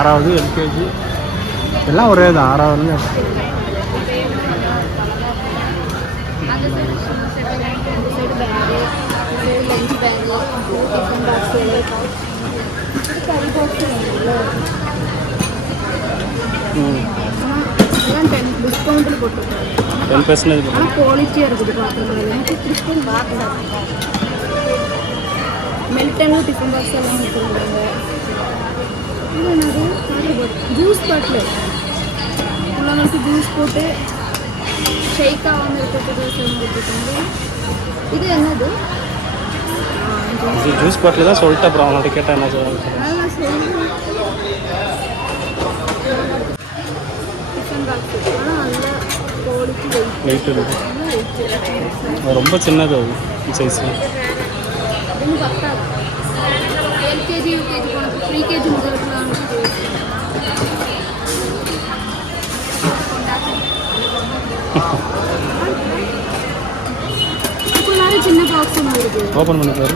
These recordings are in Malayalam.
ஆறாவது எல்கேஜி எல்லாம் ஒரே தான் ஆறாவது டென் பர்சன்டேஜ் குவாலிட்டியாக இருக்குது பார்க்குறது எனக்கு கிறிஸ்டன் வாக்கு மெல்டனும் டிஃபன் பாக்ஸ் எல்லாம் கொடுத்துருக்காங்க அவங்கள்ட்ட கேட்டேன் என்ன சொல்லுவாங்க அதான் சொல்லுங்க டிஃபன் பாக்ஸ் ஆனால் நல்ல குவாலிட்டி வெயிட் வெயிட் இருக்கு நல்ல வெயிட் அது ரொம்ப சின்னது அது சைஸ் কেজি ইউকেজি কোনো থ্রি কেজি মোটামুটি আমি রয়েছে చిన్న బాక్స్ ఓపెన్ పండి సార్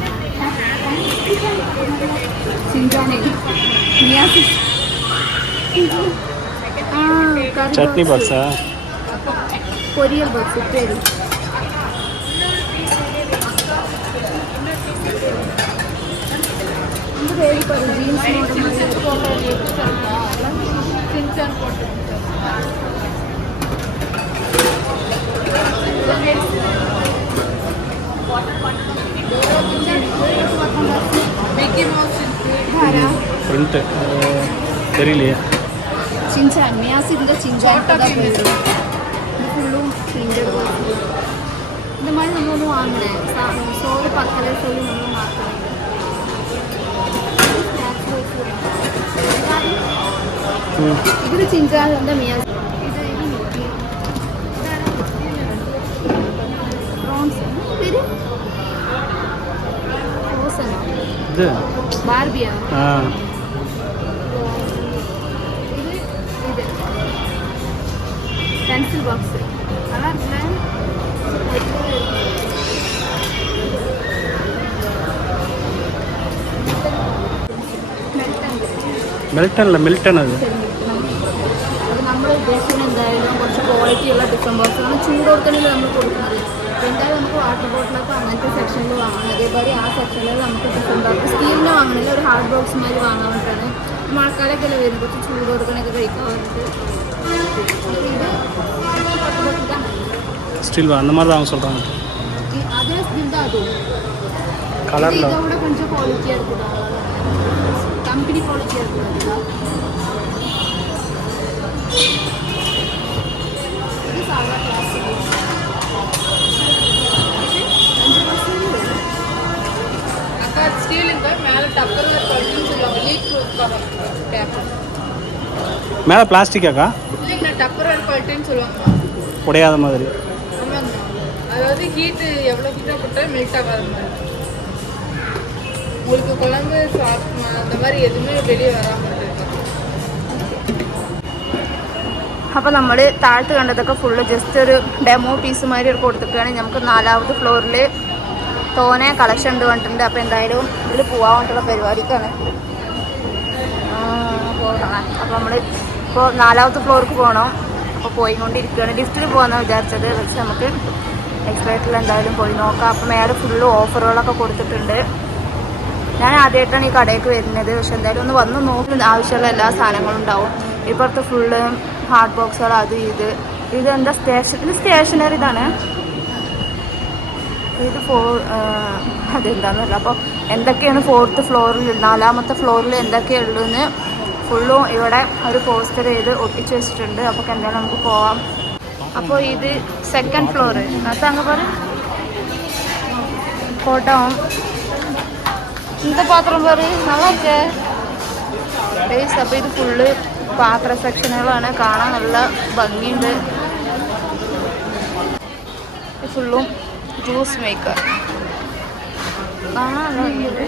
చట్నీ బాక్సా కొరియల్ బాక్స్ పేరు ಹೇಳ್ತಾರೆ ಜೀನ್ಸ್ ಪ್ರಿಂಟ್ ಸರಿಲಿ ಚಿಂಚಾನ್ ಮೇಯಾಸಿಂದ ಚಿಂಚಾನ್ ಫುಲ್ಲು ಚಿಂಜರ್ இந்த மாதிரி நம்ம ஒன்றும் வாங்கினேன் ஸோ ஒரு பக்கத்தில் சொல்லி நம்ம ഇത് ചിഞ്ചാന്ത മിയാ ഇത്? ബാർബിയാ. ആ. ഇത് ഇത്. ബോക്സ്. மில்டனில் மில்டன் அது അത് നമ്മൾ ഉദ്ദേശിക്കുന്ന എന്തായാലും കുറച്ച് ക്വാളിറ്റി ഉള്ള ടിഫൻ ബോക്സാണ് ചൂടോടുത്തണിൽ നമ്മൾ കൊടുക്കുന്നത് അപ്പോൾ എന്തായാലും നമുക്ക് വാട്ടർ ബോട്ടിലൊക്കെ അങ്ങനത്തെ സെക്ഷനിൽ വാങ്ങണം അതേപോലെ ആ സെക്ഷനിൽ നമുക്ക് ടിഫൻ ബോക്സ് സ്റ്റീലിന് വാങ്ങണില്ല ഒരു ഹാർഡ് ബോക്സ് മാതിരി വാങ്ങാൻ വേണ്ടിയിട്ടാണ് മഴക്കാലമൊക്കെ അല്ലേ വരും കുറച്ച് ചൂട് കൊടുക്കണൊക്കെ കഴിക്കാൻ വേണ്ടിയിട്ട് അപ്പോൾ ഇത് water bottle தான். ஸ்டீல் அந்த மாதிரி தான் அவங்க சொல்கிறாங்க ഈ- അതേ ഇതിൻ്റെ അതും கலரில் இதோட கொஞ்சம் குவாலிட்டியாக இருக்குதா கம்பெனி పాలసీ అనుకుంటున్నా ఇది చాలా క్లాసిక్ అక్కడ స్టీల్ ఇంకా మేల tupper leak proof cover paper மேல டப்பர் வேறு குவாலிட்டின்னு உடையாத மாதிரி. ஆமாங்கண்ணா அதாவது ஹீட்டு எவ்வளோ ஹீட்டாக போட்டால் மெல்ட் ஆகாத மாதிரி உங்களுக்கு குழம்பு சாப் அந்த மாதிரி எதுவுமே வெளியே வராமல் இருக்கும் അപ്പോൾ നമ്മൾ താഴത്ത് കണ്ടതൊക്കെ ഫുള്ള് ജസ്റ്റ് ഒരു ഡെമോ പീസ് മാതിരി ഒരു കൊടുത്തിട്ടാണ് നമുക്ക് നാലാമത് ഫ്ലോറിൽ തോനെ കളക്ഷൻ ഉണ്ട് പറഞ്ഞിട്ടുണ്ട് അപ്പോൾ എന്തായാലും ഇതിൽ പോകാൻ വേണ്ടിയിട്ടുള്ള പരിപാടിക്കാണ് ആ, പോകണം അപ്പോൾ നമ്മൾ ഇപ്പോൾ നാലാമത്തെ ഫ്ലോർക്ക് പോകണം അപ്പോൾ പോയിക്കൊണ്ടിരിക്കുകയാണ് ലിഫ്റ്റിൽ പോകാമെന്നാണ് വിചാരിച്ചത് പക്ഷെ നമുക്ക് എക്സ്പേർട്ടിൽ എന്തായാലും പോയി നോക്കാം അപ്പോൾ മേലെ ഫുള്ള് ഓഫറുകളൊക്കെ കൊടുത്തിട്ടുണ്ട് ഞാൻ ആദ്യമായിട്ടാണ് ഈ കടയ്ക്ക് വരുന്നത്. പക്ഷെ എന്തായാലും ഒന്ന് വന്ന് നോക്കി. ആവശ്യമുള്ള എല്ലാ സാധനങ്ങളും ഉണ്ടാവും. ഇപ്പുറത്ത് ഫുള്ള് ഹാർഡ് ബോക്സുകൾ അത് ഇത്. ഇത് എന്താ സ്റ്റേഷൻ ഇത് സ്റ്റേഷനറി ഇതാണ്. ഇത് ഫോ അതെന്താണെന്നല്ല അപ്പോൾ എന്തൊക്കെയാണ് ഫോർത്ത് ഫ്ലോറിൽ നാലാമത്തെ ഫ്ലോറിൽ എന്തൊക്കെയുള്ളതെന്ന് ഫുള്ളും ഇവിടെ ഒരു പോസ്റ്റർ ചെയ്ത് ഒട്ടിച്ച് വെച്ചിട്ടുണ്ട്. അപ്പോൾ എന്തായാലും നമുക്ക് പോവാം. അപ്പോൾ ഇത് സെക്കൻഡ് ഫ്ലോറ് അത് അങ്ങ് പറ. കോട്ടം ഇന്നത്തെ പാത്രം പറയും നമ്മളൊക്കെ അപ്പോൾ ഇത് ഫുള്ള് പാത്ര സെക്ഷനുകളാണ് കാണാൻ നല്ല ഭംഗിയുണ്ട്. ഫുള്ളും ജ്യൂസ് മേക്കർ കാണാൻ ഇത്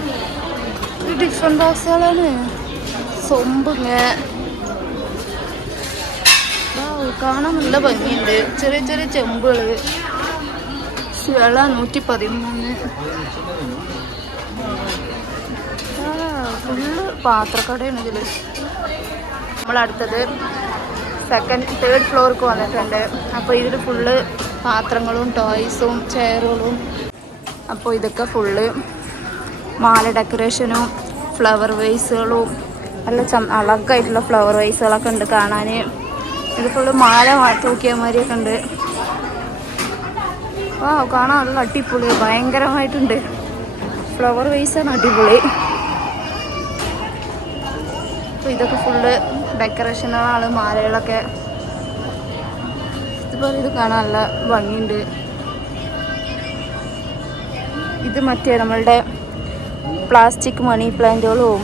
ഡിഫറെന്റ് ബോക്സുകളാണ് സൊമ്പുങ്ങ കാണാൻ നല്ല ഭംഗിയുണ്ട്. ചെറിയ ചെറിയ ചെമ്പുകൾ വെള്ള നൂറ്റി പതിമൂന്ന് ഫുള്ള് പാത്രക്കടയാണ് ഇതിൽ നമ്മളടുത്തത് സെക്കൻഡ് തേർഡ് ഫ്ലോർക്ക് വന്നിട്ടുണ്ട്. അപ്പോൾ ഇതിൽ ഫുള്ള് പാത്രങ്ങളും ടോയ്സും ചെയറുകളും അപ്പോൾ ഇതൊക്കെ ഫുള്ള് മാല ഡെക്കറേഷനും ഫ്ലവർ വേസുകളും നല്ല ചം അളക്കായിട്ടുള്ള ഫ്ലവർ വൈസുകളൊക്കെ ഉണ്ട് കാണാൻ ഇത് ഫുള്ള് മാല തൂക്കിയ മാതിരിയൊക്കെ ഉണ്ട്. ആ കാണാൻ നല്ല അടിപൊളി ഭയങ്കരമായിട്ടുണ്ട്. ഫ്ലവർ വൈസാണ് അടിപൊളി. അപ്പോൾ ഇതൊക്കെ ഫുള്ള് ഡെക്കറേഷനുകളാണ് മാലകളൊക്കെ ഇതുപോലെ ഇത് കാണാൻ നല്ല ഭംഗിയുണ്ട് ഇത് മറ്റേ നമ്മളുടെ പ്ലാസ്റ്റിക് മണി പ്ലാന്റുകളും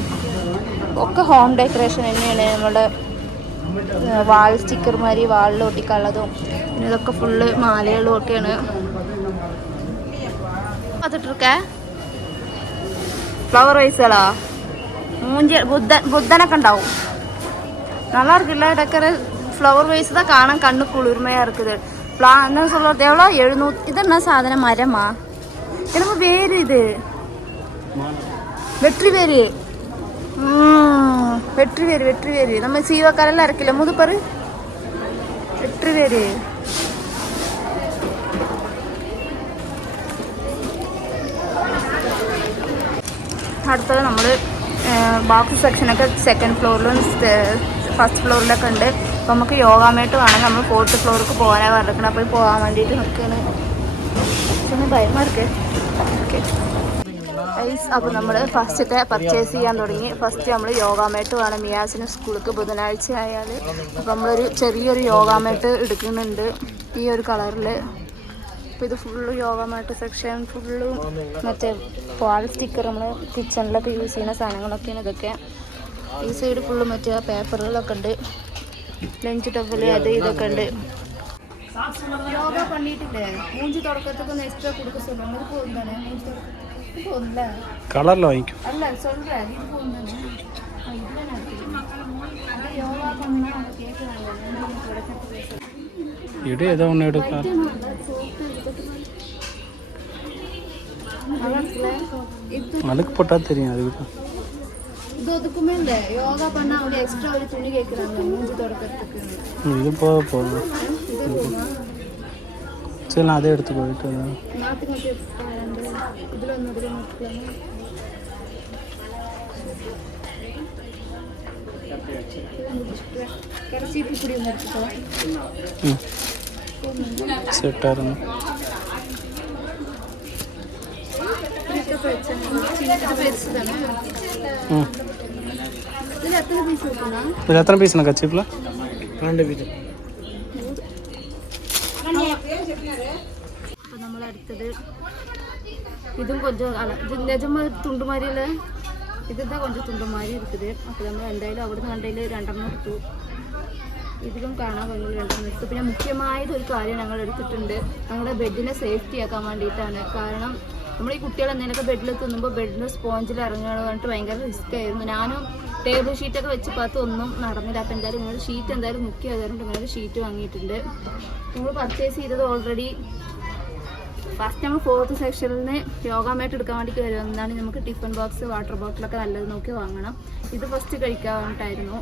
ഒക്കെ ഹോം ഡെക്കറേഷൻ തന്നെയാണ് നമ്മുടെ വാൾ സ്റ്റിക്കർ മാതിരി വാളിൽ ഒട്ടിക്കാനുള്ളതും പിന്നെ ഇതൊക്കെ ഫുള്ള് മാലകളും ഒക്കെയാണ് பார்த்துட்ருக்க ஃப்ளவர் வைஸலா മൂഞ്ചി ബുദ്ധൻ ബുദ്ധനൊക്കെ ഉണ്ടാവും. നല്ലാർക്കില്ല ഇടയ്ക്ക് ഫ്ലവർ വൈസ് ഇതാ കാണാൻ കണ്ണ് കുളിർമയാ ഇറക്കുന്നത് പ്ലാ എന്നുള്ളത് എവളോ എഴുന്നൂറ്റി ഇതെന്നാ സാധനം മരമാ? എന്നപ്പോ പേര് ഇത്. വെട്ടി പേര് വെട്ടി പേര് വെട്ടി പേര് നമ്മ സീവക്കാരെല്ലാം ഇറക്കില്ല മുതപ്പറ് വെട്ടി പേര് അടുത്തത് നമ്മൾ ബാക്കി സെക്ഷനൊക്കെ സെക്കൻഡ് ഫ്ലോറിലും ഫസ്റ്റ് ഫ്ലോറിലൊക്കെ ഉണ്ട്. അപ്പോൾ നമുക്ക് യോഗാമേട്ട് വേണം. നമ്മൾ ഫോർത്ത് ഫ്ലോർക്ക് പോകാനാണ് പറഞ്ഞിരിക്കണം. അപ്പോൾ പോകാൻ വേണ്ടിയിട്ട് നിൽക്കുകയാണ് പിന്നെ ഭയമാർക്ക് ഓക്കെ. ഐസ് അപ്പോൾ നമ്മൾ ഫസ്റ്റത്തെ പർച്ചേസ് ചെയ്യാൻ തുടങ്ങി. ഫസ്റ്റ് നമ്മൾ യോഗാമേട്ട് വേണം. മിയാസിന് സ്കൂൾക്ക് ബുധനാഴ്ച ആയാൽ അപ്പോൾ നമ്മളൊരു ചെറിയൊരു യോഗാമേട്ട് എടുക്കുന്നുണ്ട്. ഈ ഒരു കളറിൽ അപ്പോൾ ഇത് full yoga mat section full മറ്റേ പാൽ സ്റ്റിക്കർ നമ്മൾ കിച്ചണിലൊക്കെ യൂസ് ചെയ്യുന്ന സാധനങ്ങളൊക്കെയാണ് ഇതൊക്കെ. ഈ സൈഡ് ഫുള്ള് മറ്റേ പേപ്പറുകളൊക്കെ ഉണ്ട്. ലഞ്ച് ടബിൾ അത് ഇതൊക്കെ ഉണ്ട്. യോഗ പണിയിട്ടില്ലേ? മൂഞ്ചി തുടക്കത്തൊക്കെ എക്സ്ട്രാ കൊടുക്ക അല്ല സ്വന്തം ഇത് പോകുന്നതാണ്? യോഗ പണിയാണ് ഇവിടെ ഏതാ ഒന്ന് എടുക്കാൻ அழுக்கு போட்டால் தெரியும் அதுக்கு இது ஒதுக்குமே இல்லை யோகா பண்ணா அவங்க எக்ஸ்ட்ரா ஒரு துணி கேட்குறாங்க மூஞ்சி தொடக்கிறதுக்கு. இது போக போதும் சரி நான் அதே எடுத்து போயிட்டு நாட்டுக்கு மட்டும் ఇది ఎత్తన పీస్ నాకు చీప్లో രണ്ട് വീതം അപ്പോൾ നമ്മൾ അടുത്തത് ഇതും കൊഞ്ചം ഇത് നിജമ തുണ്ടുമാരിയിൽ ഇതാ കൊഞ്ചം തുണ്ടുമാരി ഇരിക്കുന്നത് അപ്പോൾ നമ്മൾ എന്തായാലും അവിടെ നിന്ന് കണ്ടതിൽ രണ്ടെണ്ണം എടുത്തു. ഇതിലും കാണാൻ ഭംഗി രണ്ടെണ്ണം എടുത്തു. പിന്നെ മുഖ്യമായത് ഒരു കാര്യം ഞങ്ങൾ എടുത്തിട്ടുണ്ട്. നമ്മുടെ ബെഡിനെ സേഫ്റ്റി ആക്കാൻ വേണ്ടിയിട്ടാണ്. കാരണം നമ്മൾ ഈ കുട്ടികൾ എന്തെങ്കിലുമൊക്കെ ബെഡിൽ തിന്നുമ്പോൾ ബെഡിൽ സ്പോഞ്ചിൽ ഇറങ്ങുകയെന്ന് പറഞ്ഞിട്ട് ഭയങ്കര റിസ്ക് ആയിരുന്നു. ഞാനും ടേബിൾ ഷീറ്റൊക്കെ വെച്ച് പത്ത് ഒന്നും നടന്നില്ല. അപ്പം എന്തായാലും നിങ്ങൾ ഷീറ്റ് എന്തായാലും മുക്കി ചെയ്തുകൊണ്ട് നിങ്ങളൊരു ഷീറ്റ് വാങ്ങിയിട്ടുണ്ട്. നമ്മൾ പർച്ചേസ് ചെയ്തത് ഓൾറെഡി ഫസ്റ്റ് നമ്മൾ ഫോർത്ത് സെക്ഷനിൽ നിന്ന് യോഗ മാറ്റ് എടുക്കാൻ വേണ്ടി കയറി നമുക്ക് ടിഫിൻ ബോക്സ് വാട്ടർ ബോട്ടിലൊക്കെ നല്ലത് നോക്കി വാങ്ങണം. ഇത് ഫസ്റ്റ് കഴിക്കാൻ വേണ്ടിയിട്ടായിരുന്നു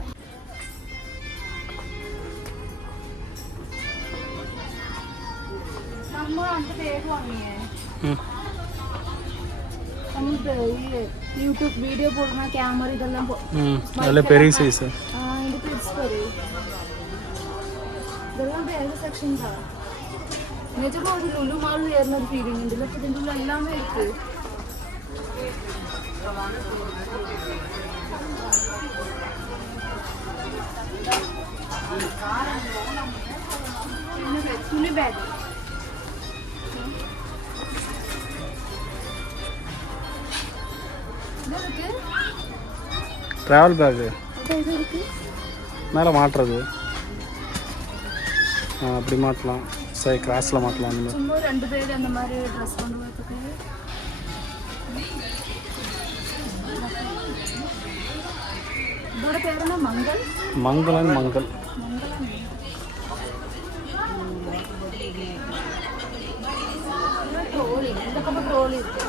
നമ്മൾ അഞ്ച് പേര് വാങ്ങിയേ. യൂട്യൂബ് വീഡിയോ പോടുന്ന ക്യാമറ ഇതെല്ലാം നല്ല പെരിയ സൈസ് ആ ഇതിന്റെ പിക്സ് പറയൂ ഇതെല്ലാം വേറെ സെക്ഷൻസ് ആണ് നിജമാ ഒരു ലുലു മാളിൽ കയറുന്ന ഒരു ഫീലിംഗ് ഉണ്ടല്ലോ അപ്പൊ ഇതിന്റെ ഉള്ളിൽ എല്ലാമേ ഇരിക്കും പിന്നെ ബാഗ് ட்ராவல் பேக்கு மேலே மாட்டுறது. அப்படி மாட்டலாம். சரி கிராஸில் மாட்டலாம் அந்த மாதிரி ரெண்டு பேர் மங்கள் மங்களன் மங்கள் பக்கம் ட்ரோலி இருக்கு.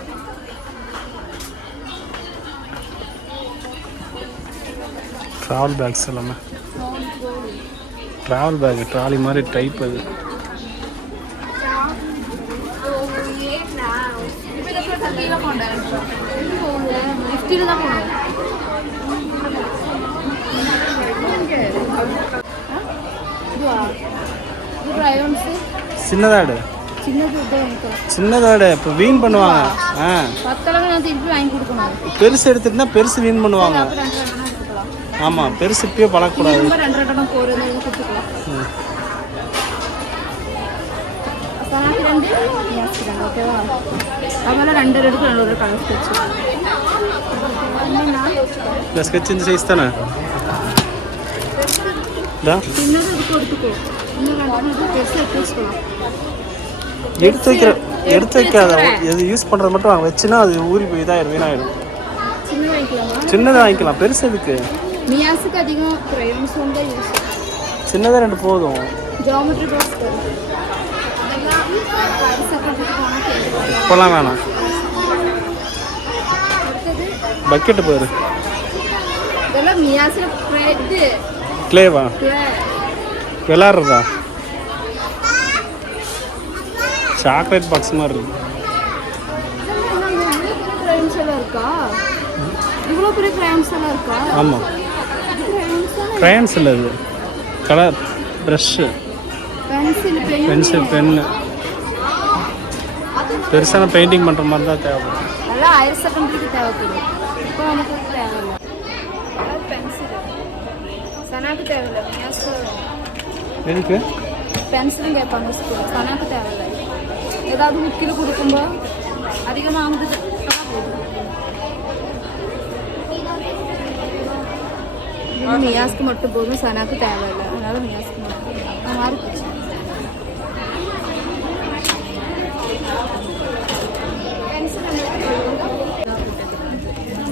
ட்ராவல் பேக்ஸ் எல்லாமே ட்ராவல் பேக் ட்ராலி மாதிரி டைப் அது. சின்னதாடு சின்னதாடு இப்போ வீண் பண்ணுவாங்க. பெருசு எடுத்துட்டுனா பெருசு வீண் பண்ணுவாங்க. ஆமாம் பெருசு இப்பயே பழக்கூடாது இந்த ஸ்கெட்ச் சைஸ் தானே? எடுத்து வைக்கிற எடுத்து வைக்காத. எது யூஸ் பண்ணுறது மட்டும் வாங்க. வச்சுன்னா அது ஊறி போய் இதாகிடும் வீணாயிடும் சின்னதாக வாங்கிக்கலாம். பெருசு எதுக்கு? மியாஸுக்கு அதிகம் க்ரையான்ஸ் வந்து யூஸ் சின்னதாக ரெண்டு போதும். ஜாமெட்ரி பாக்ஸ் போகலாம் வேணாம். பக்கெட்டு போயிரு இதெல்லாம் நியாஸில் இது கிளேவா விளாட்றதா? சாக்லேட் பாக்ஸ் மாதிரி இருக்கு. இவ்வளோ பெரிய கிராம்ஸ் எல்லாம் இருக்கா? ஆமாம் க்ரையான்ஸ் இல்லை இது. கலர் ப்ரஷ்ஷு பென்சில் பென்னு பெருசான பெயிண்டிங் பண்ணுற மாதிரி தான் தேவைப்படும். அதெல்லாம் ஹையர் செகண்டரிக்கு தேவைப்படும். இப்போ அது தேவையில்லை. பென்சில் சனாக்கு தேவையில்லை. எதுக்கு? பென்சிலும் கேட்பாங்க ஸ்கூல் சனாக்கு தேவையில்லை. ஏதாவது முக்கில் கொடுக்கும்போது அதிகமாக வந்து இது மியாஸ்க்கு மட்டும் போதும் சனாக்கு தேவையில்லை. அதனால மியாஸ்க்கு மட்டும் மாதிரி போச்சு.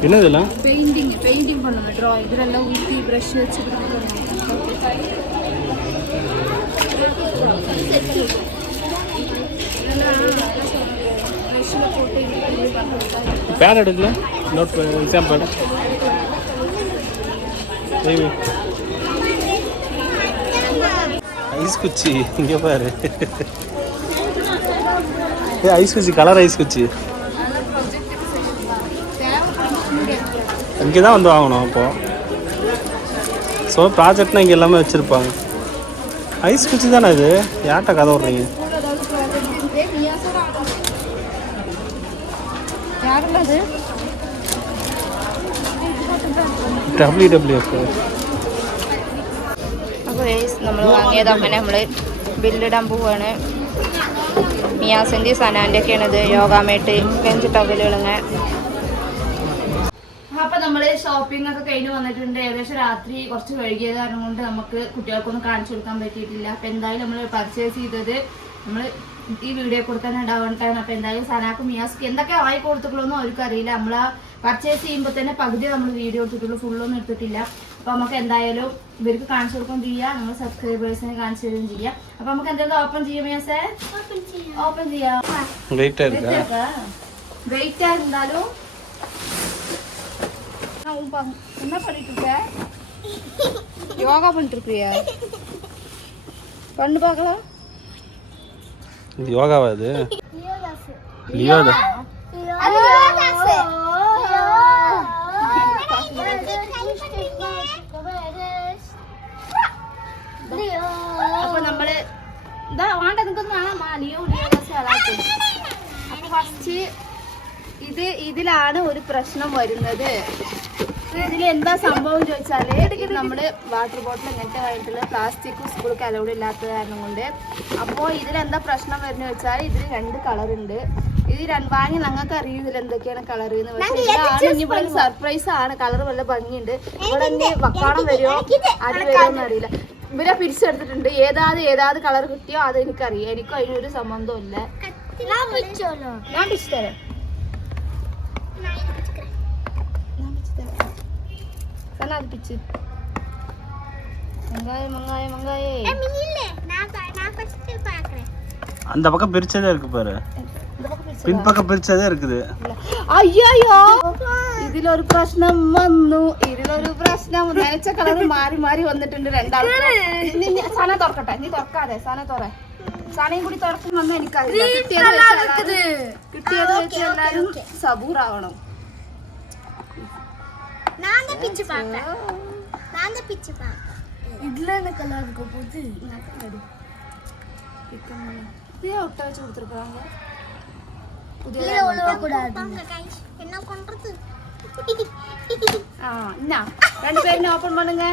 என்னது இதெல்லாம்? பெயிண்டிங் பெயிண்டிங் பண்ணணும் ட்ரா இதெல்லாம் ஊற்றி ப்ரஷ் வச்சு பேட் எடுக்கல? நோட் எக்ஸாம் பேடு ஐஸ் குச்சி இங்கே பாரு. ஏ ஐஸ் குச்சி கலர் ஐஸ் குச்சி இங்கே தான் வந்து வாங்கணும் அப்போ. ஸோ ப்ராஜெக்ட்னா இங்கே எல்லாமே வச்சுருப்பாங்க. ஐஸ் குச்சி தானே இது? யார்கிட்ட கதை விட்றீங்க? ഡബ്ല്യു ഡബ്ല്യു എഫ് അപ്പോൾ നമ്മൾ വാങ്ങിയത് അങ്ങനെ നമ്മൾ ബില്ലിടാൻ പോവാണ്. മിയാസിന്റെ സനാന്റെ ഒക്കെയാണിത് യോഗാമേട്ട് ബെഞ്ച് ടവലുകളങ്ങനെ അപ്പൊ നമ്മൾ ഷോപ്പിംഗ് ഒക്കെ കഴിഞ്ഞ് വന്നിട്ടുണ്ട്. ഏകദേശം രാത്രി കുറച്ച് കഴുകിയത് കാരണം കൊണ്ട് നമുക്ക് കുട്ടികൾക്കൊന്നും കാണിച്ചു കൊടുക്കാൻ പറ്റിയിട്ടില്ല. അപ്പൊ എന്തായാലും നമ്മൾ പർച്ചേസ് ചെയ്തത് നമ്മൾ ഈ വീഡിയോ കൂടെ തന്നെ ഉണ്ടാവണ്ടാണ് അപ്പൊ എന്തായാലും സനാക്കും മിയാസ്ക്ക് എന്തൊക്കെ വാങ്ങി കൊടുത്തിട്ടുള്ളൂ അവർക്ക് അറിയില്ല നമ്മൾ പർച്ചേസ് ചെയ്യുമ്പോൾ തന്നെ പകുതി നമ്മൾ വീഡിയോ എടുത്തിട്ടുള്ളൂ ഫുള്ളൊന്നും എടുത്തിട്ടില്ല അപ്പൊ നമുക്ക് എന്തായാലും ഇവർക്ക് കാണിച്ചു കൊടുക്കുകയും ചെയ്യാം നമ്മൾ സബ്സ്ക്രൈബേഴ്സിനെ കാണിച്ചു തരുകയും ചെയ്യാം അപ്പൊ നമുക്ക് എന്തായാലും ഓപ്പൺ ചെയ്യാം മിയാസേ ഓപ്പൺ ചെയ്യാം வெயிட்டாக இருக்கா வெயிட்டா இருந்தாலும் நான் உன் பா- என்ன பண்ணிட்டு இருக்க யோகா பண்ணிட்டு இருக்கியா பண்ணு பார்க்கலாம் இது யோகாவா இது லியோதா അപ്പൊ നമ്മള് ഇതാ വേണ്ട നിങ്ങൾക്കൊന്നും കാണാം ലിയോ ലിയോ ബസ് അതാക്കും അപ്പൊ ഫസ്റ്റ് ഇത് ഇതിലാണ് ഒരു പ്രശ്നം വരുന്നത്. ഇതിൽ എന്താ സംഭവം ചോദിച്ചാൽ നമ്മുടെ നമ്മൾ വാട്ടർ ബോട്ടിൽ ഇങ്ങനത്തെ ആയിട്ടുള്ള പ്ലാസ്റ്റിക് സ്കൂൾക്ക് അലൗഡ് ഇല്ലാത്ത കാരണം കൊണ്ട് അപ്പോൾ ഇതിലെന്താ പ്രശ്നം വരുന്നത് വെച്ചാൽ ഇതിൽ രണ്ട് കളർ ഉണ്ട്. ഇത് രണ്ട് വാങ്ങി ഞങ്ങൾക്ക് അറിയില്ല എന്തൊക്കെയാണ് കളർ എന്ന്. പക്ഷേ സർപ്രൈസ് ആണ്. കളർ വല്ല ഭംഗിയുണ്ട്. ഇവിടെ ഇനി വക്കാണം വരുമോ അത് വരുമോ അറിയില്ല. ഇവരെ പിരിച്ചെടുത്തിട്ടുണ്ട് ഏതാത് ഏതാത് കളർ കിട്ടിയോ അത് എനിക്കറിയാം. എനിക്കും അതിനൊരു സംബന്ധമില്ല ഇല്ല ഞാൻ പിടിച്ചു തരാം ഞാൻ പിടിച്ചു തരാം തന്നെ അത് പിച്ച് வெங்காயம் வெங்காயம் வெங்காயம் அந்த பக்கம் பிரிச்சதே இருக்கு பாரு இந்த பக்கம் பிரிச்சு பின்பக்கம் பிரிச்சதே இருக்குது അയ്യോ ഇതിലൊരു പ്രശ്നം വന്നു ഇതിലൊരു പ്രശ്നം നനച്ച കളർ മാറി മാറി വന്നിട്ടുണ്ട് രണ്ടാളും സന തുറക്കട്ടെ നീ തുറക്കാതെ സന തുറ സനയും കൂടി തുറക്കും വന്ന എനിക്കറിയില്ല കിട്ടിയത് വെച്ച് എല്ലാരും- நான் தான் பிச்சு பார்ப்பேன். நான் தான் பிச்சு பார்ப்பேன். இதில் என்ன கலர் இருக்க போது இப்பயே ஒட்ட வச்சு கொடுத்துருக்குறாங்க. என்ன பண்றது? பண்ணுங்க.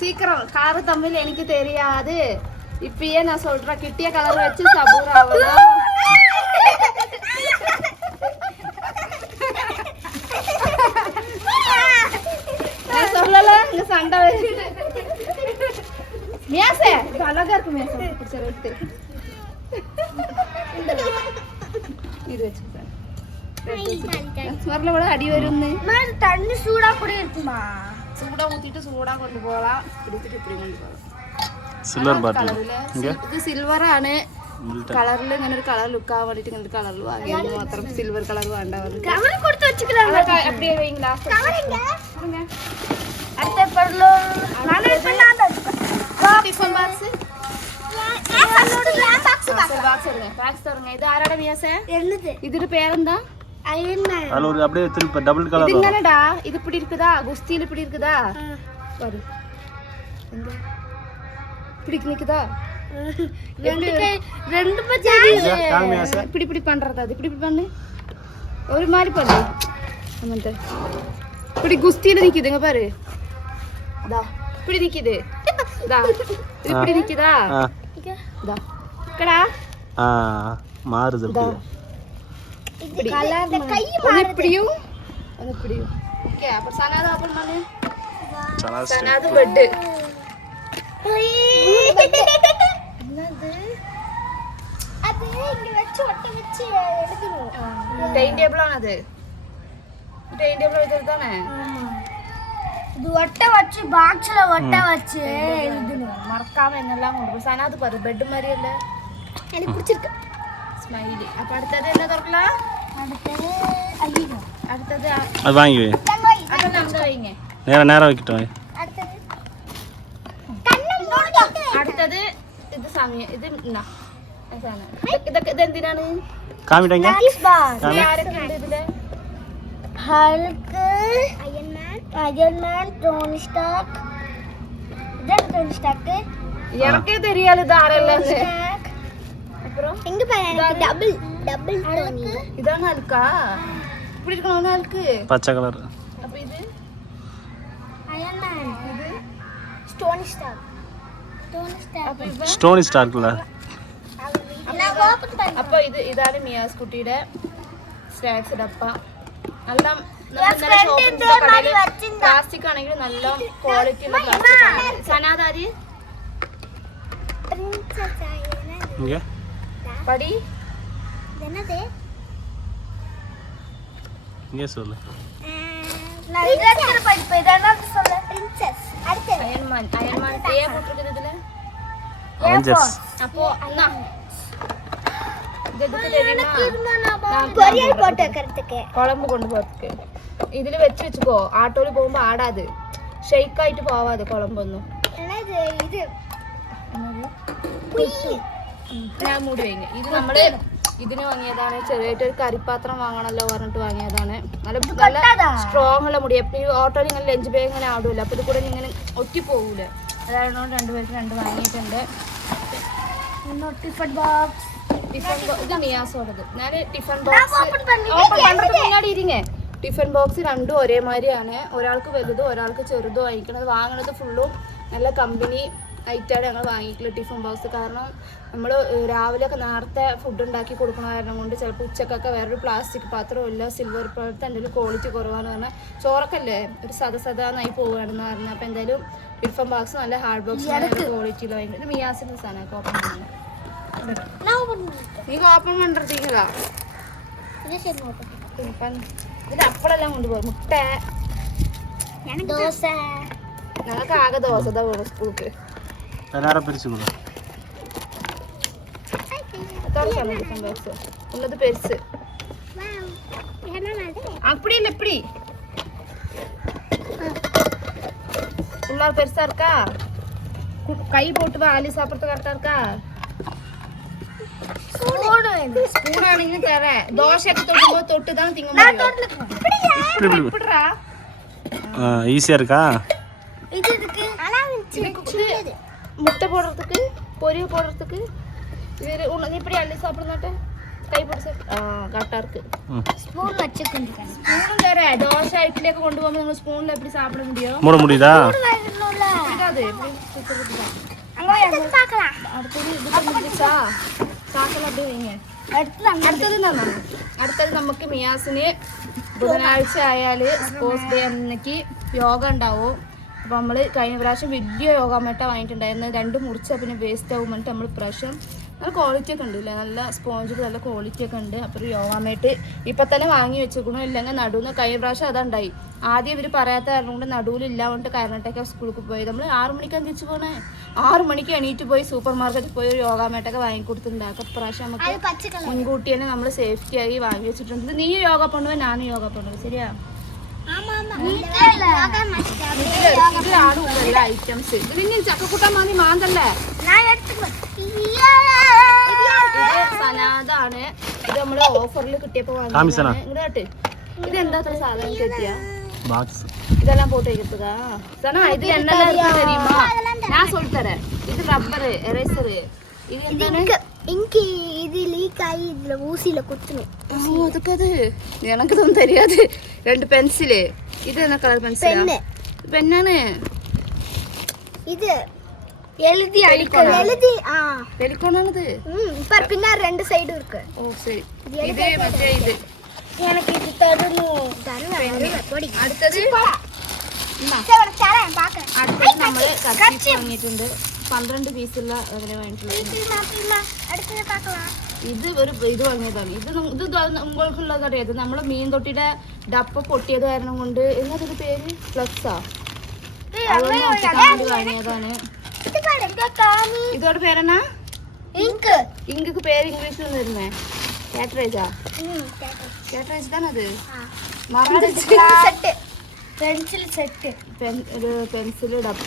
சீக்கிரம் கார தமிழ் எனக்கு தெரியாது. இப்பயே நான் சொல்றேன் கிட்டிய கலர் வச்சு சபூர் ஆகலாம் இது அழகா இருக்கு மியாசே பிடிச்ச ரெட்டு இது வச்சுக்கிறேன் സ്മറിൽ ഇവിടെ അടി വരുന്ന് தண்ணி சூடா கூட இருக்குமா ചൂടാ ഊത്തിട്ട് ചൂടാ കൊണ്ടുപോകാം പിടിച്ചിട്ട് ഇപ്പിടി കൊണ്ടുപോകാം சில்வர் பாட்டில் കളറില് இங்க ഇത് സിൽവർ ആണ് மில்டன் കളറിൽ ഇങ്ങനെ ഒരു കളർ ലുക്ക് ആവാൻ വേണ്ടിട്ട് ഇങ്ങനത്തെ കളർ വാങ്ങിയത് മാത്രം സിൽവർ കളർ വേണ്ട അവർക്ക് கவனம் கொடுத்து வச்சுக்கிறாங்க അതൊക്കെ அப்படியே வைங்க last கவனிங்க கொடுங்க. அடுத்த பொருளும் நானே இப்ப நான் தான் வச்சுப்பேன். ടിഫിൻ ബോക്സ് இதோட பேரந்தா? அதுல ஒரு இது என்னடா இது இப்படி இருக்குதா? குஸ்தியில் இப்படி இருக்குதா? பாரு. இப்படி நிக்குதா? ரெண்டு இப்படி இப்படி பண்ணு. ஒரு மாதிரி பண்ணு. ஆமாம் இப்படி குஸ்தியில நிக்குதுங்க பாரு. இப்படி நிக்குது. இப்படி நிக்குதா? இதா இருக்கடா ஆ மாறுது இதா இது கலர் கை ஒன்னு இப்படியும் ஒன்னு இப்படியும் ஓகே அப்புறம் சனாது ஓப்பன் பண்ணு சலாஸ் சனாது பெட்டு என்னது அது இங்க வச்சு ஒட்ட வச்சு எழுதணும் டைம் டேபிள் ஆனது டைம் டேபிள் எழுதுறது தானே இது ஒட்ட வச்சு பாக்ஸ்ல ஒட்ட வச்சு எழுதணும் மறக்காம என்னெல்லாம் கொண்டு போய் சனாது பாரு பெட் மாதிரி இல்ல எனக்கு பிடிச்சிருக்கு ஸ்மைலி அப்ப அடுத்தது என்ன திறக்கலாம் அடுத்தது ஐயோ அடுத்தது அ- அது வாங்கி வை அதெல்லாம் அங்க வைங்க நேரம் நேரம் வைக்கட்டும் வை. அடுத்தது கண்ணு மூடிட்டு അടുത്തത് ഇത് സമയം ഇത് എന്നാ സാധനം. ഇത് ഇതൊക്കെ ഇത് എന്തിനാണ് காமிட்டீங்க Nice Iron Man Tony Stark இதான் டோனி ஸ்டார்க் எனக்கே தெரியாது தாரல்லன்னு அப்புறம்? இங்க பாரு எனக்கு டபுள் டபுள் டோனி இதான அல்கா இப்படி இருக்கணும் அல்கு பச்சை கலர். அப்ப இது? அயன் மேன் இது? Tony Stark Tony Stark Tony ஸ்டார்க்ல அப்ப இது இதான மியாஸ் குட்டியோட ஸ்நாக்ஸ் டப்பா. எல்லாம் മിയാസ് കുട്ടിയുടെ സ്നാക്സ് ഡപ്പ നല്ല friend ഇതേമാതിരി വച്ചിരുന്ന- പ്ലാസ്റ്റിക് ആണെങ്കിൽ നല്ല ക്വാളിറ്റി ഉള്ള പ്ലാസ്റ്റിക് ആണ് സനാദാരി பிரின்சஸ் என்னது இங்கே പടി இது என்னது இங்கே சொல்லு நான் இருக்கிற படிப்பு இது என்னது சொல்ல பிரின்சஸ் அடுத்தது അയൺമാൻ അയൺമാൻ ഏ പോട്ടിരിക്കുന്നത് ഇതില് அவெஞ்சர்ஸ் അപ്പോ എന്നാ ഇത് എടുത്ത് തരുന്ന பொரியல் போட்டு வைக்கிறதுக்கு കുഴമ്പ് കൊണ്ടുപോകത്തേക്ക് ഇതിൽ വെച്ച് വെച്ചുക്കോ. ആട്ടോയിൽ പോകുമ്പോ ആടാത്. ഷെയ്ക്ക് ആയിട്ട് പോവാതെ കുളമ്പൊന്നും. മൂടി കഴിഞ്ഞു ഇത് നമ്മൾ ഇതിന് വാങ്ങിയതാണ്. ചെറിയായിട്ടൊരു കരിപ്പാത്രം വാങ്ങണല്ലോ പറഞ്ഞിട്ട് വാങ്ങിയതാണ്. നല്ല നല്ല സ്ട്രോങ് ഉള്ള മുടി. എപ്പോഴും ഓട്ടോയിൽ ഇങ്ങനെ ലഞ്ച് ബാഗ് ഇങ്ങനെ ആടൂല. അപ്പൊ ഇത് കൂടെ ഇങ്ങനെ ഒറ്റ പോകൂല അതായത് രണ്ടുപേർക്ക് രണ്ട് വാങ്ങിയിട്ടുണ്ട്. ടിഫൻ ബോക്സ് ഇത് മിയാസോടത്. ഞാൻ ടിഫൻ ബോക്സ് ഓപ്പൺ പണ്ടത്തെ മുന്നാടി ഇരിങ്ങേ. ടിഫിൻ ബോക്സ് രണ്ടും ഒരേമാതിരിയാണ്. ഒരാൾക്ക് വലുതും ഒരാൾക്ക് ചെറുതും ആയിരിക്കണം. വാങ്ങണത് ഫുള്ളും നല്ല കമ്പനി ആയിട്ടാണ് ഞങ്ങൾ വാങ്ങിയിട്ടുള്ളത് ടിഫിൻ ബോക്സ്. കാരണം നമ്മൾ രാവിലെയൊക്കെ നേരത്തെ ഫുഡ് ഉണ്ടാക്കി കൊടുക്കണ കാരണം കൊണ്ട് ചിലപ്പോൾ ഉച്ചക്കൊക്കെ വേറൊരു പ്ലാസ്റ്റിക് പാത്രമില്ല സിൽവർ പാത്രത്തെ എന്തെങ്കിലും ക്വാളിറ്റി കുറവാണെന്ന് പറഞ്ഞാൽ ചോറക്കല്ലേ ഒരു സദസദാന്നായി പോവുകയാണെന്ന് പറഞ്ഞാൽ അപ്പോൾ എന്തായാലും ടിഫിൻ ബോക്സ് നല്ല ഹാർഡ് ബോക്സ് ക്വാളിറ്റിയിൽ ഭയങ്കര ഇത് മിയാസിന്റെ സാധനം. കോപ്പൺ നീ. ഓപ്പൺ കണ്ടിരിക്കുന്നതാ இதை சரி ஓபன் ഇപ്പം ഇതിന്റെ അപ്പളെല്ലാം കൊണ്ടുപോകും മുട്ട எனக்கு தோசை ഞങ്ങൾക്ക് ആകെ ദോശ ഇതാ വേണം സ്കൂൾക്ക് എല്ലാവരും പിരിച്ചു കൊടുക്കും തുറക്കാണ് ടിഫിൻ ബോക്സ് ഉള്ളത് പെരുസ് வாவ் என்ன அது அப்படி இல்லை இப்படி உள்ளார் பெருசா இருக்கா கு- கை போட்டு வா அலி சாப்பிட்றது கரெக்டா இருக்கா സ്പൂണാണെങ്കിൽ തരാം ദോശയൊക്കെ തൊടുമ്പോ തൊട്ട് താ തിങ്ങുമ്പോടാ ஈஸியா இருக்கா இது இருக்கு ஆனா முட்டை போடுறதுக்கு பொரியல் போடுறதுக்கு இது உனக்கு இப்படி அள்ளி சாப்பிடுனாட்ட കൈ പിടിച്ച് കട്ടാർക്ക് സ്പൂൺ വെച്ചിട്ടുണ്ട് സ്പൂണും തരാ ദോശ ഇഡ്ഡലിയൊക്കെ കൊണ്ടുപോകുമ്പോൾ നിങ്ങൾ സ്പൂണിൽ എപ്പിടി സാപ്പിട മുടിയോ മുട മുടിയതാ അടുത്തത് ഇത് പിടിച്ചാ അടുത്തത് അടുത്തത് നമുക്ക് മിയാസിന് ബുധനാഴ്ച ആയാൽ സ്പോർട്സ് ഡേ അന്നേക്ക് യോഗ ഉണ്ടാവും. അപ്പോൾ നമ്മൾ കഴിഞ്ഞ പ്രാവശ്യം വലിയ യോഗ മേട്ട വാങ്ങിയിട്ടുണ്ടായിരുന്നു. രണ്ട് മുറിച്ച പിന്നെ വേസ്റ്റ് ആകുമ്പോൾ നമ്മൾ പ്രാവശ്യം നല്ല ക്വാളിറ്റി ഒക്കെ ഉണ്ട് ഇല്ലേ നല്ല സ്പോഞ്ച് നല്ല ക്വാളിറ്റി ഒക്കെ ഉണ്ട്. അപ്പൊ യോഗമായിട്ട് യോഗാമേറ്റ് തന്നെ വാങ്ങി വെച്ചേക്കണോ. ഇല്ലെങ്കിൽ നടുവിൽ കഴിഞ്ഞ പ്രാവശ്യം അതുണ്ടായി. ആദ്യം ഇവർ പറയാത്ത കാരണം കൊണ്ട് നടുവിലില്ല കൊണ്ട് കർണാടക സ്കൂളിൽ പോയി. നമ്മൾ ആറു മണിക്ക് തിരിച്ചു പോണേ? ആറു മണിക്ക് എണീറ്റ് പോയി സൂപ്പർ മാർക്കറ്റിൽ പോയി ഒരു യോഗാമേട്ടൊക്കെ വാങ്ങിക്കൊടുത്തിട്ടുണ്ടാക്കും പ്രാവശ്യം നമുക്ക് മുൻകൂട്ടി തന്നെ നമ്മൾ സേഫ്റ്റി ആയി വാങ്ങി വെച്ചിട്ടുണ്ട്. നീ യോഗ പണ്ടുപോയി ഞാനും യോഗ പണ്ടുപോയി ശരിയാ? ഐറ്റംസ് ഇത് പിന്നെ ചക്കക്കൂട്ടാൻ മതി മാന്തല്ലേ நான் எடுத்துக்குவேன் ഇത് സനാദാണ് ഇത് നമ്മള് ഓഫറിൽ കിട്ടിയപ്പോ കാമിസനാ? ഇങ്ങോട്ട് ഇത് എന്താ അത്ര സാധനം കിട്ടിയ பாக்ஸ் இதெல்லாம் போட்டு வைக்கிறதுக்கா சனா இது என்னெல்லாம் இருக்கு தெரியுமா நான் சொல்லித்தரேன் இது ரப்பரு எரேசரு இது എന്താണ് இங்கி இது லீக் ஆகி இதுல ஊசியில குத்துணும் ஓ அதுக்கு அது எனக்கு தான் தெரியாது ரெண்டு பென்சிலு ഇത് എന്നാ കളർ പെൻസിലാണ് പെണ്ണാണ് ഇത് എഴുതി എഴുതി ആ. വെലിക്കോണാണിത് പിന്നെ രണ്ട് സൈഡ് ഇருக்கு ഓ ശരി. ഇത് മറ്റേ ഇത്. எனக்கு இது தரணும் தரணும் அடுத்தது അടുത്തത്? നമ്മൾ കത്തി വാങ്ങിയിട്ടുണ്ട്. പന്ത്രണ്ട് പീസുള്ള അതിനെ വാങ്ങിയിട്ടുള്ളത്. ഇത് ഒരു ഇത് വാങ്ങിയതാണ്. ഇത് ഇത് നിങ്ങൾക്കുള്ളത് അറിയാം ഇത് നമ്മൾ മീൻ തൊട്ടിയുടെ ഡപ്പ പൊട്ടിയത് കാരണം കൊണ്ട് എന്നതൊരു പേര്? ഫ്ലക്സാ. അതുകൊണ്ട് വാങ്ങിയതാണ്. ഇതോടെ പേരെന്നാ? ഇങ്ക്. ഇങ്കക്ക് പേര് ഇംഗ്ലീഷിൽ വരുന്നേ. കാറ്ററേജാ? കാറ്ററേജ്. താണത് പെൻസിൽ സെറ്റ്. പെൻസിൽ ഡപ്പ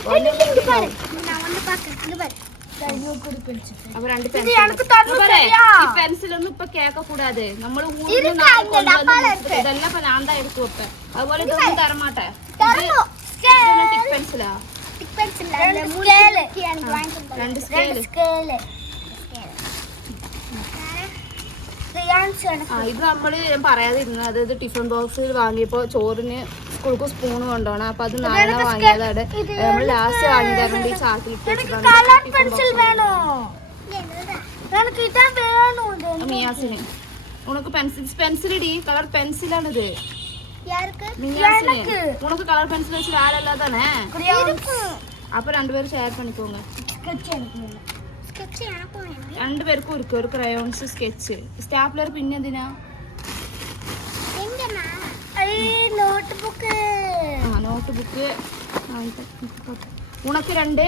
ഇത് നമ്മൾ ഞാൻ പറയാതിരുന്നത് അതായത് ടിഫിൻ ബോക്സിൽ വാങ്ങിയപ്പോ ചോറിന് സ്കൂൾക്ക് സ്പൂൺ കൊണ്ടുപോകണം അപ്പൊ അത് നാളെ വാങ്ങിയതാണ് നമ്മൾ ലാസ്റ്റ് വാങ്ങിയതായിരുന്നു വേണ്ടി ചാക്കിൽ മിയാസിന് ഉണക്ക് പെൻസിൽ പെൻസിൽ ഇടി കളർ പെൻസിലാണിത് മിയാസിന് ഉണക്ക് കളർ പെൻസിൽ വെച്ച് വേറെ അപ്പൊ രണ്ടുപേരും ഷെയർ പണിക്കോങ്ങ രണ്ടുപേർക്കും ഒരുക്കും ഒരു ക്രയോൺസ് സ്കെച്ച് സ്റ്റാപ്ലർ പിന്നെ എന്തിനാ നോട്ട് ബുക്ക്. ഉണക്ക് രണ്ട്.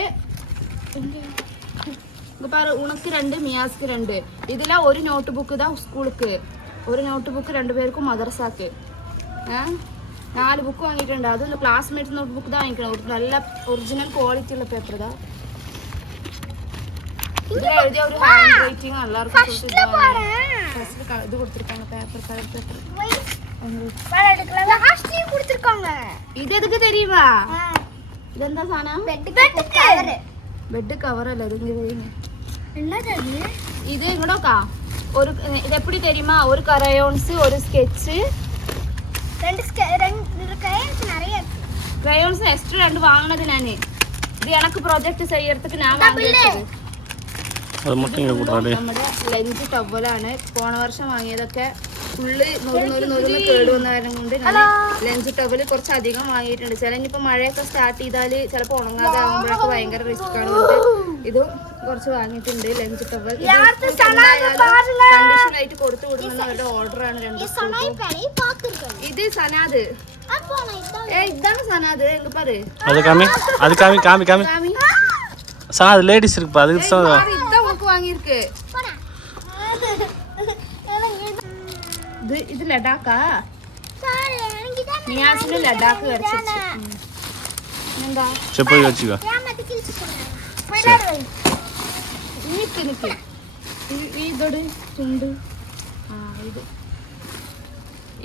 ഉണക്ക് രണ്ട് മിയാസ്ക്ക് രണ്ട്. ഇതിലാ ഒരു നോട്ട് ബുക്ക് ഇതാ സ്കൂൾക്ക്. ഒരു നോട്ട് ബുക്ക് രണ്ടുപേർക്കും മദർസാക്ക് ഏഹ് നാല് ബുക്ക് വാങ്ങിയിട്ടുണ്ട്. അതും ക്ലാസ്മേറ്റ് നോട്ട് ബുക്ക് ഇതാ വാങ്ങിക്കണം. നല്ല ഒറിജിനൽ ക്വാളിറ്റി ഉള്ള പേപ്പർ ഇതാ. ഇത്. കൊടുത്തിരിക്കാണ് പേപ്പർ കളർ പേപ്പർ வேலை எடுக்கலாம் லாஸ்ட்லயும் கொடுத்துருக்காங்க ഇത് എതൊക്കെ തെരിയുവാ ഇതെന്താ സാധനം பெட்டு கவர் ബെഡ് കവറല്ല ഇത് ഇങ്ങനെ ചെയ്യുന്നെ. என்னது அது ഇത് ഇങ്ങോട്ടാ ഒരു ഇത് എപ്പിടി தெரியுமா ഒരു ക്രയോൺസ് ഒരു സ്കെച്ച് ரெண்டு ஸ்கே ரெண்டு கிரையன்ஸ் நிறைய இருக்கு ക്രയോൺസ് എക്സ്ട്രാ രണ്ട് വാങ്ങണത് ഞാന് இது எனக்கு ப்ராஜெக்ட் செய்யறதுக்கு நான் வாங்கி வச்சது அது மட்டும் இங்கே கொடுறாரு നമ്മുടെ ലഞ്ച് ടവലാണ് പോണ വർഷം വാങ്ങിയതൊക്കെ ഫുള്ള് നൂറ് നൂറ് നൂറ് കേട് വന്ന കൊണ്ട് ഞാൻ ലഞ്ച് ടബിൽ കുറച്ച് അധികം വാങ്ങിയിട്ടുണ്ട്. ചില ഇനിയിപ്പോൾ മഴയൊക്കെ സ്റ്റാർട്ട് ചെയ്താൽ ചിലപ്പോ ഉണങ്ങാതെ ആകുമ്പോഴൊക്കെ ഭയങ്കര റിസ്ക് ആണ്. ഇതും കുറച്ച് വാങ്ങിയിട്ടുണ്ട് ലഞ്ച് ടവൽ. കണ്ടീഷൻ ആയിട്ട് കൊടുത്തു കൊടുക്കുന്ന അവരുടെ ഓർഡർ ആണ് രണ്ടും ഇത് സനാദ് ഇതാണ്. സനാദ് എങ്ക പാரு അത്? കാമി അത് കാമി കാമി കാമി. സനാദ് ലേഡീസ് இருக்கு பாரு இது சனாது இதான் உங்களுக்கு வாங்கி இருக்கு അത് ഇത് ലഡാക്കാ? നിയാസിന് ലഡാക്ക് വരച്ചു എന്താ ചെപ്പൽ വെച്ചുക നിക്ക് നിക്ക്. ഇതോട് ചുണ്ട്. ആ ഇത്.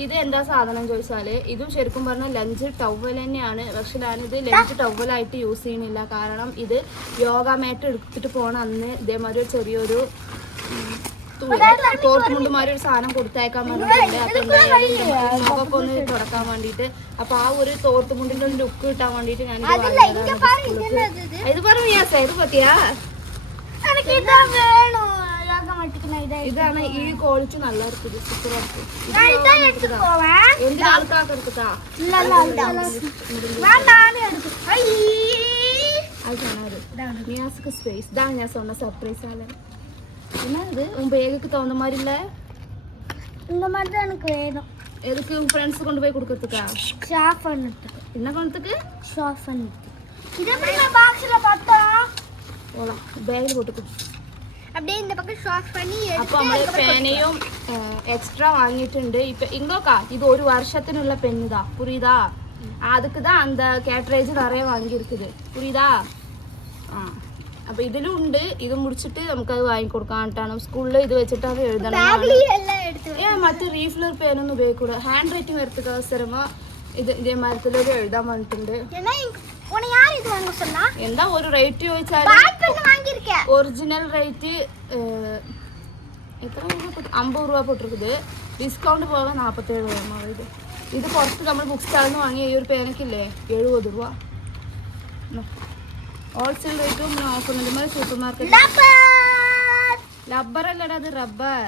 ഇത് എന്താ സാധനം ചോദിച്ചാൽ? ഇതും ശരിക്കും പറഞ്ഞാൽ ലഞ്ച് ടവൽ തന്നെയാണ്. പക്ഷെ ഞാനിത് ലഞ്ച് ടവലായിട്ട് യൂസ് ചെയ്യുന്നില്ല. കാരണം ഇത് യോഗ മാറ്റ് എടുത്തിട്ട് പോണ അന്ന് ഇതേമാതിരി ചെറിയൊരു തോർത്തുമുണ്ട് മാറി ഒരു സാധനം കൊടുത്തേക്കാൻ വേണ്ടിയിട്ടുണ്ട് അപ്പൊ ഒന്ന് തുടക്കാൻ വേണ്ടിയിട്ട് അപ്പൊ ആ ഒരു തോർത്തുമുണ്ടിന്റെ ഒരു ലുക്ക് കിട്ടാൻ വേണ്ടിട്ട് ഞാൻ ഇത് പറഞ്ഞു പറ്റിയാ ഇതാണ് ഈ ക്വാളിറ്റി നല്ല സൂപ്പർ ആൾക്കാർക്ക് സ്പേസ് ഇതാണ് ഞാൻ സൊന്ന സർപ്രൈസ് ആണ് என்ன இது உன் பேகுக்கு தகுந்த மாதிரி இல்ல இந்த மாதிரி தான் எனக்கு வேணும் எதுக்கு உன் ஃப்ரெண்ட்ஸ் கொண்டு போய் கொடுக்கறதுக்கா ஷாப் பண்ணதுக்கு என்ன பண்ணதுக்கு ஷாப் பண்ணதுக்கு இதை எப்படி நான் பாக்ஸில் பார்த்தோம் போலாம் பேகில் போட்டுக்கோ அப்படியே இந்த பக்கம் ஷாப் பண்ணி അപ്പൊ നമ്മള് പേനയും എക്സ്ട്രാ വാങ്ങിയിട്ടുണ്ട് ഇപ്പൊ ഇങ്ങോക്കാ ഇത് ഒരു വർഷത്തിനുള്ള പെണ്ണിതാ പുരിയുതാ அதுக்கு தான் அந்த கேட்ரேஜ் நிறைய வாங்கியிருக்குது புரியுதா ആ അപ്പൊ ഇതിലും ഉണ്ട്. ഇത് മുടിച്ചിട്ട് അത് വാങ്ങിക്കൊടുക്കാനായിട്ടാണ് സ്കൂളിൽ ഇത് വെച്ചിട്ടാണ് എഴുതണം ഏ മറ്റേ റീഫിലർ പേനൊന്നും ഉപയോഗിക്കൂടാ. ഹാൻഡ് റൈറ്റിംഗ് വരുത്തുക അവസരമാ. ഇത് ഇതേ മരത്തിലൊക്കെ എഴുതാൻ വന്നിട്ടുണ്ട്. എന്താ ഒരു റേറ്റ് ചോദിച്ചാൽ ഒറിജിനൽ റേറ്റ് എത്ര രൂപ അമ്പത് രൂപ പൊട്ടിരിക്കുന്നത് ഡിസ്കൗണ്ട് പോകാൻ നാൽപ്പത്തേഴ് രൂപ ഇത്? ഇത് പുറത്ത് നമ്മൾ ബുക്ക് സ്റ്റാളിൽ നിന്ന് വാങ്ങിയ ഈ ഒരു പേനക്കില്ലേ? എഴുപത് രൂപ. ഹോൾസെയിൽ റേറ്റും നോക്കുന്നത് മാതിരി സൂപ്പർ മാർക്കറ്റ് റബ്ബർ അല്ലടാ അത് റബ്ബർ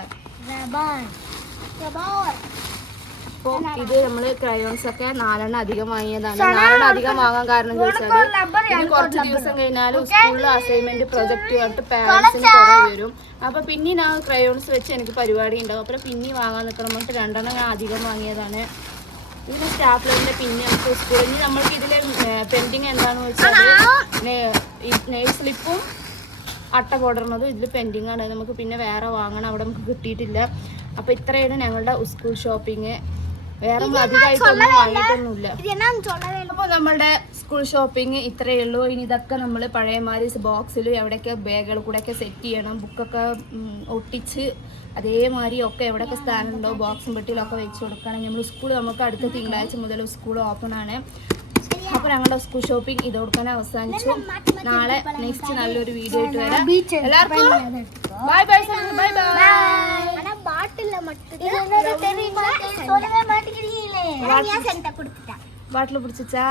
ഇത് നമ്മൾ ക്രയോൺസ് ഒക്കെ നാലെണ്ണം അധികം വാങ്ങിയതാണ്. നാലെണ്ണം അധികം വാങ്ങാൻ കാരണം ചോദിച്ചാൽ കുറച്ച് ദിവസം കഴിഞ്ഞാലും സ്കൂളിൽ അസൈൻമെന്റ് പ്രൊജക്ട് ആയിട്ട് പാരന്റ്സിന് കുറേ വരും. അപ്പൊ പിന്നെ ആ ക്രയോൺസ് വെച്ച് എനിക്ക് പരിപാടി ഉണ്ടാവും. അപ്പൊ പിന്നെ വാങ്ങാൻ നിൽക്കണം. എന്നിട്ട് രണ്ടെണ്ണം ഞാൻ അധികം വാങ്ങിയതാണ്. ഇതിന് സ്റ്റാപ്ലറിന്റെ പിന്നെ നമുക്ക് സ്കൂളിൽ ഇനി നമ്മൾക്ക് ഇതിലെ പെൻഡിങ് എന്താണെന്ന് വെച്ചാൽ നെയിൽ സ്ലിപ്പും അട്ട പോടണത് ഇതിൽ പെൻഡിങ് ആണ്. നമുക്ക് പിന്നെ വേറെ വാങ്ങണം. അവിടെ നമുക്ക് കിട്ടിയിട്ടില്ല. അപ്പോൾ ഇത്രയാണ് ഞങ്ങളുടെ സ്കൂൾ ഷോപ്പിംഗ് വേറെ അധികമായിട്ടൊന്നും വാങ്ങിയിട്ടൊന്നുമില്ല. അപ്പൊ നമ്മളുടെ സ്കൂൾ ഷോപ്പിംഗ് ഇത്രയേ ഉള്ളൂ. ഇനി ഇതൊക്കെ നമ്മൾ പഴയമാതിരി ബോക്സിൽ എവിടെയൊക്കെ ബാഗുകൾ കൂടെയൊക്കെ സെറ്റ് ചെയ്യണം. ബുക്കൊക്കെ ഒട്ടിച്ച് അതേമാതിരി ഒക്കെ എവിടെയൊക്കെ സ്ഥാനമുണ്ടോ ബോക്സും പെട്ടിയിലൊക്കെ വെച്ച് കൊടുക്കണം നമ്മൾ സ്കൂൾ നമുക്ക് അടുത്ത തിങ്കളാഴ്ച മുതൽ സ്കൂൾ ഓപ്പൺ ആണ്. അപ്പോൾ ഞങ്ങളുടെ സ്കൂൾ ഷോപ്പിംഗ് ഇത് കൊടുക്കാൻ അവസാനിച്ചു. നാളെ നെക്സ്റ്റ് നല്ലൊരു വീഡിയോ ആയിട്ട് വരാം. എല്ലാവർക്കും bye bye bye bye bottle പിടിച്ചാ